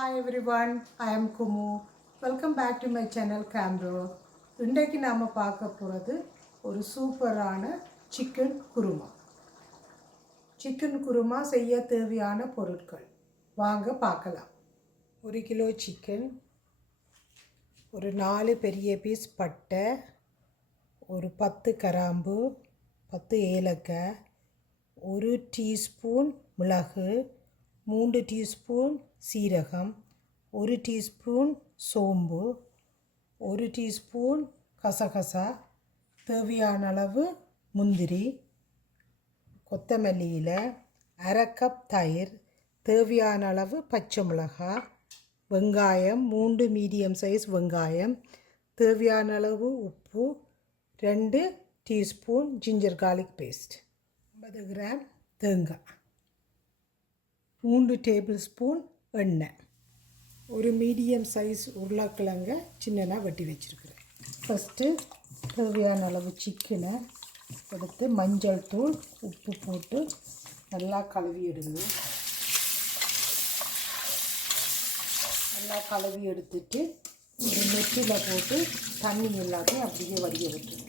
Hi everyone, I am Kumu. Welcome back to my channel Camro. இன்றைக்கு நாம பார்க்க போறது ஒரு சூப்பரான சிக்கன் குருமா. சிக்கன் குருமா செய்ய தேவையான பொருட்கள் வாங்க பார்க்கலாம். 1 கிலோ சிக்கன், ஒரு 4 பெரிய பீஸ் பட்டை, ஒரு 10 கிராம்பு, 10 ஏலக்காய், 1 டீஸ்பூன் மிளகு, 3 டீஸ்பூன் சீரகம், 1 டீஸ்பூன் சோம்பு, 1 டீஸ்பூன் கசகசா, தேவையான அளவு முந்திரி, கொத்தமல்லி இலை, அரை கப் தயிர், தேவையான அளவு பச்சை மிளகாய், வெங்காயம் 3 மீடியம் சைஸ் வெங்காயம், தேவையான அளவு உப்பு, 2 teaspoon ginger garlic paste, 50 gram தேங்காய், 3 டேபிள் ஸ்பூன் எண்ணெய், ஒரு மீடியம் சைஸ் உருளைக்கிழங்க சின்னதாக வெட்டி வச்சுருக்கிறேன். ஃபஸ்ட்டு தேவையான அளவு சிக்கனை எடுத்து மஞ்சள் தூள் உப்பு போட்டு நல்லா கழுவி எடுங்க. நல்லா கழுவி எடுத்துட்டு ஒரு நெற்றியில் போட்டு தண்ணி எல்லாத்தையும் அப்படியே வடிய விட்டுருங்க.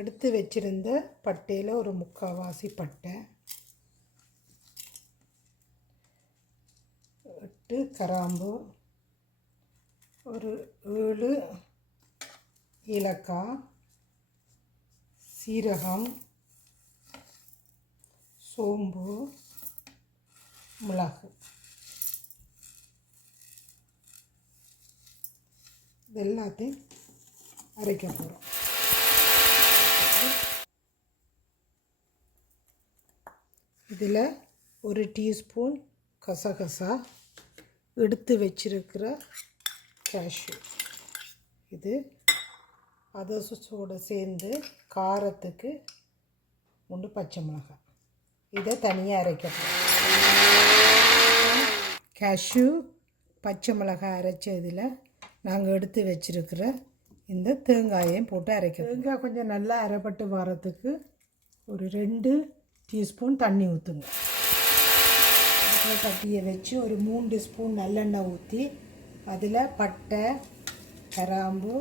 எடுத்து வச்சுருந்த பட்டையில் ஒரு 3/4 பட்டை, 8 கிராம்பு, ஒரு 7 ஏலக்காய், சீரகம், சோம்பு, மிளகு, இது எல்லாத்தையும் அரைக்க போகிறோம். இதில் ஒரு டீஸ்பூன் கசகசா, எடுத்து வச்சிருக்கிற கேஷ்யூ, இது அதோட சேர்ந்து காரத்துக்கு 3 பச்சை மிளகாய், இதை தனியாக அரைக்கப்படும். கேஷ்யூ பச்சை மிளகாய் அரைச்ச இதில் நாங்கள் எடுத்து வச்சிருக்கிற இந்த தேங்காயையும் போட்டு அரைக்கிறோம். தேங்காய் கொஞ்சம் நல்லா அரைப்பட்டு வரத்துக்கு ஒரு 2 டீஸ்பூன் தண்ணி ஊற்றுங்க. கட்டியை வச்சு ஒரு 3 ஸ்பூன் நல்லெண்ணெய் ஊற்றி அதில் பட்டை, கிராம்பு,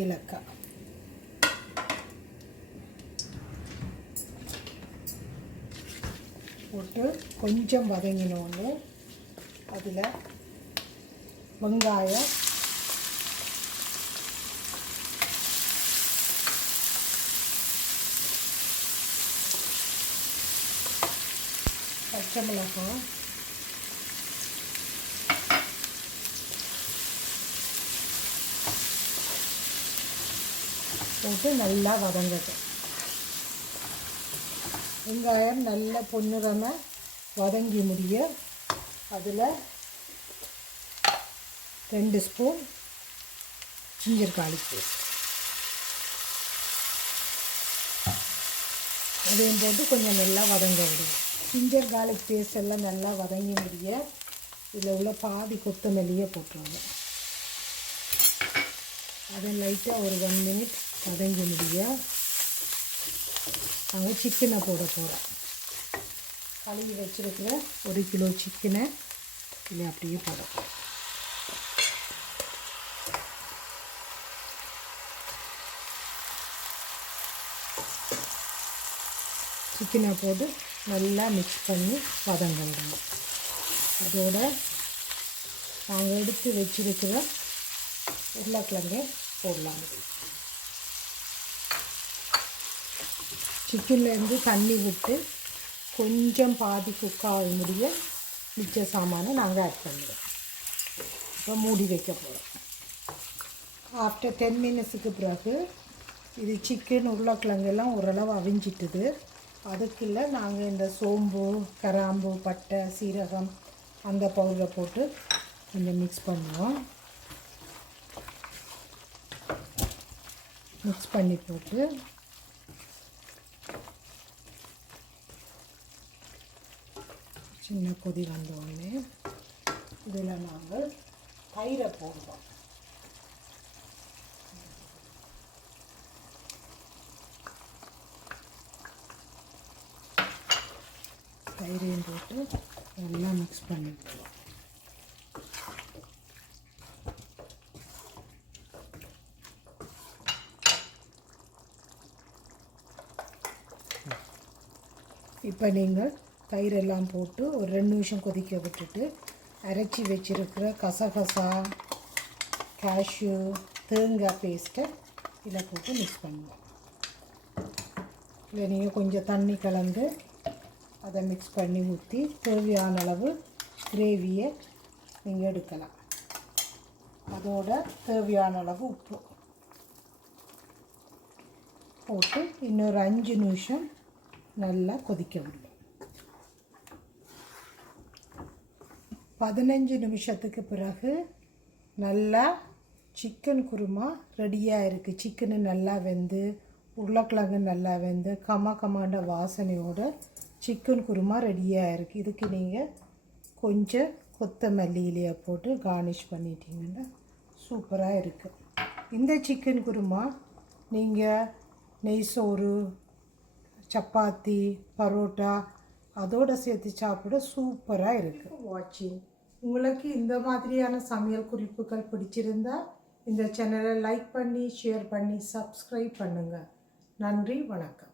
ஏலக்காய் போட்டு கொஞ்சம் வதங்கினோன்னு அதில் வெங்காயம், பச்சை மிளகாய், போட்டு நல்லா வதங்கட்டும். வெங்காயம் நல்ல பொன்னிறமாக வதங்கி முடிய அதில் 2 ஸ்பூன் ஜிஞ்சர் கார்லிக் பேஸ்ட் அதையும் போட்டு கொஞ்சம் நல்லா வதங்க விடுவோம். ஜிஞ்சர் கார்லிக் பேஸ்ட் எல்லாம் நல்லா வதங்கி முடிய இதில் உள்ள பாதி கொத்தமல்லியை போட்டுருவோம். அதை லைட்டாக ஒரு 1 மினிட் வதங்கி முடிய நாங்கள் சிக்கனை போட போகிறோம். கழுவி வச்சுருக்கிற 1 கிலோ சிக்கனை இல்லை அப்படியே போட போகிறோம். சிக்கனை போட்டு நல்லா மிக்ஸ் பண்ணி வதங்க விடணும். அதோட நாங்கள் எடுத்து வச்சிருக்கிற உருளைக்கிழங்கை போடலாம். சிக்கன்லேருந்து தண்ணி விட்டு கொஞ்சம் பாதி குக்காக முடிய மிச்ச சாமானை நாங்கள் ஆட் பண்ணுவோம். இப்போ மூடி வைக்க போகிறோம். ஆஃப்டர் 10 மினிட்ஸுக்கு பிறகு இது சிக்கன் உருளைக்கிழங்கெல்லாம் ஓரளவு அவிஞ்சிட்டுது. அதுக்குள்ளே நாங்கள் இந்த சோம்பு, கிராம்பு, பட்டை, சீரகம் அந்த பவுடரை போட்டு கொஞ்சம் மிக்ஸ் பண்ணுவோம். மிக்ஸ் பண்ணி போட்டு சின்ன கொதி வந்தோடனே இதில் நாங்கள் தயிரை போடுவோம். தயிரையும் போட்டு நல்லா மிக்ஸ் பண்ணிக்கலாம். இப்போ நீங்கள் தயிரெல்லாம் போட்டு ஒரு 2 நிமிஷம் கொதிக்க விட்டுட்டு அரைச்சி வச்சுருக்கிற கசகசா, கேஷ்யூ, தேங்காய் பேஸ்ட்டை இதில் போட்டு மிக்ஸ் பண்ணுவோம். இல்லை நீங்கள் கொஞ்சம் தண்ணி கலந்து அதை மிக்ஸ் பண்ணி ஊற்றி தேவையான அளவு கிரேவியை நீங்கள் எடுக்கலாம். அதோட தேவையான அளவு உப்பு போட்டு இன்னொரு 5 நிமிஷம் நல்லா கொதிக்க விடணும். 15 நிமிஷத்துக்கு பிறகு நல்லா சிக்கன் குருமா ரெடியாக இருக்குது. சிக்கனு நல்லா வெந்து, உருளைக்கிழங்கு நல்லா வெந்து, கமாண்ட வாசனையோட சிக்கன் குருமா ரெடியாக இருக்குது. இதுக்கு நீங்கள் கொஞ்சம் கொத்தமல்லி இலையை போட்டு கார்னிஷ் பண்ணிட்டீங்கன்னா சூப்பராக இருக்குது. இந்த சிக்கன் குருமா நீங்கள் நெய் சோறு, சப்பாத்தி, பரோட்டா அதோடு சேர்த்து சாப்பிட சூப்பராக இருக்குது. வாட்சிங். உங்களுக்கு இந்த மாதிரியான சமையல் குறிப்புகள் பிடிச்சிருந்தா இந்த சேனலை லைக் பண்ணி, ஷேர் பண்ணி, சப்ஸ்கிரைப் பண்ணுங்கள். நன்றி, வணக்கம்.